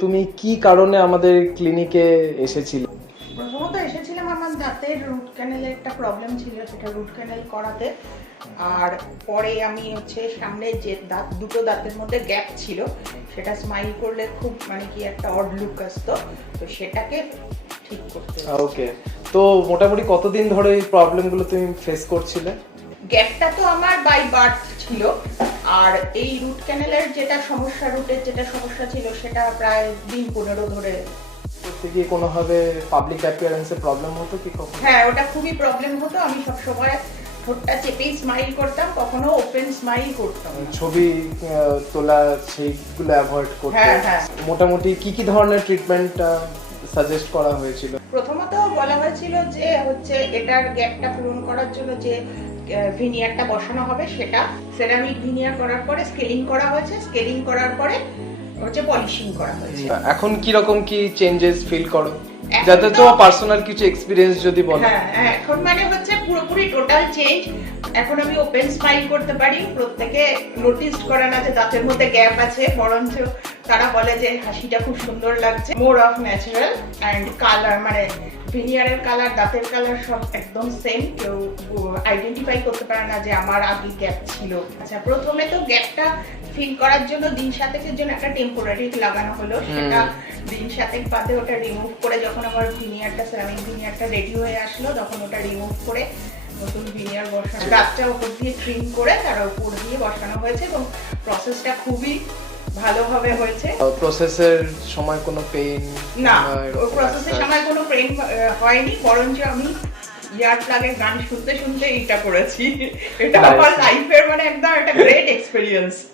তুমি কি কারণে আমাদের ক্লিনিকে এসেছিলে? প্রথমত এসেছিলাম আমার দাঁতের রুট ক্যানেলের একটা প্রবলেম ছিল, সেটা রুট ক্যানেল করাতে। আর পরে আমি সামনে যে দুটো দাঁতের মধ্যে গ্যাপ ছিল, সেটা স্মাইল করলে খুব মানে কি একটা অড লুক আসতো, তো সেটাকে ঠিক করতে। ওকে, তো মোটামুটি কতদিন ধরে এই প্রবলেমগুলো তুমি ফেস করছিলে? গ্যাপটা তো আমার বাই বার্থ ছিল, আর এই রুট ক্যানেলের রুটের যেটা সমস্যা ছিল সেটা প্রায় দিন 15 ধরে। করতে গিয়ে কোনোভাবে পাবলিক অ্যাপিয়ারেন্সে প্রবলেম হতো কি কখনো? হ্যাঁ, ওটা খুবই প্রবলেম হতো। আমি সবসময় ঠোঁটটা চেপেই স্মাইল করতাম, কখনো ওপেন স্মাইল করতাম না। ছবি তোলা সেইগুলো অ্যাভয়েড করতে। হ্যাঁ, হ্যাঁ। মোটামুটি কি কি ধরনের ট্রিটমেন্ট সাজেস্ট করা হয়েছিল? প্রথমত বলা হয়েছিল যে এটার গ্যাপটা পূরণ করার জন্য যে ভিনিয়ারটা বসানো হবে, সেটা সেরামিক ভিনিয়ার করার পরে স্কেলিং করা হয়েছে, স্কেলিং করার পরে পলিশিং করা হয়েছে। এখন কি রকম কি চেঞ্জেস ফিল করো, এখন যাতে তো- তো পার্সোনাল কিছু এক্সপেরিয়েন্স যদি বলো? হ্যাঁ, এখন মানে পুরোপুরি টোটাল চেঞ্জ। এখন আমি ওপেন স্মাইল করতে পারি, প্রত্যেকে নোটিস করে না যে দাঁতের মধ্যে গ্যাপ আছে, বরঞ্চ তারা বলে যে হাসিটা খুব সুন্দর লাগছে। More of natural and colour, মানে ভিনিয়ারের কালার, দাঁতের কালার সব একদম সেম। কেউ আইডেন্টিফাই করতে পারে না যে আমার আগে গ্যাপ ছিল। আচ্ছা, প্রথমে তো গ্যাপটা ফিল করার জন্য দিন সাতেকের জন্য একটা টেম্পোরারি লাগানো হলো। সেটা দিন সাতেক বাদে ওটা রিমুভ করে, যখন আমার সেরামিক ভিনিয়ারটা রেডি হয়ে আসলো, তখন ওটা রিমুভ করে নতুন ভিনিয়ার বসানো, দাঁতটা উপর দিয়ে ট্রিম করে তার উপর দিয়ে বসানো হয়েছে, এবং প্রসেসটা খুবই ভালোভাবে হয়েছে। প্রসেসের সময় কোনো পেইন? না, ওই প্রসেসের সময় কোনো পেইন হয়নি, বরঞ্চ আমি ইয়ার প্লাগের গান শুনতে শুনতে এইটা করেছি। এটা আমার লাইফের মানে একদম একটা গ্রেট এক্সপেরিয়েন্স।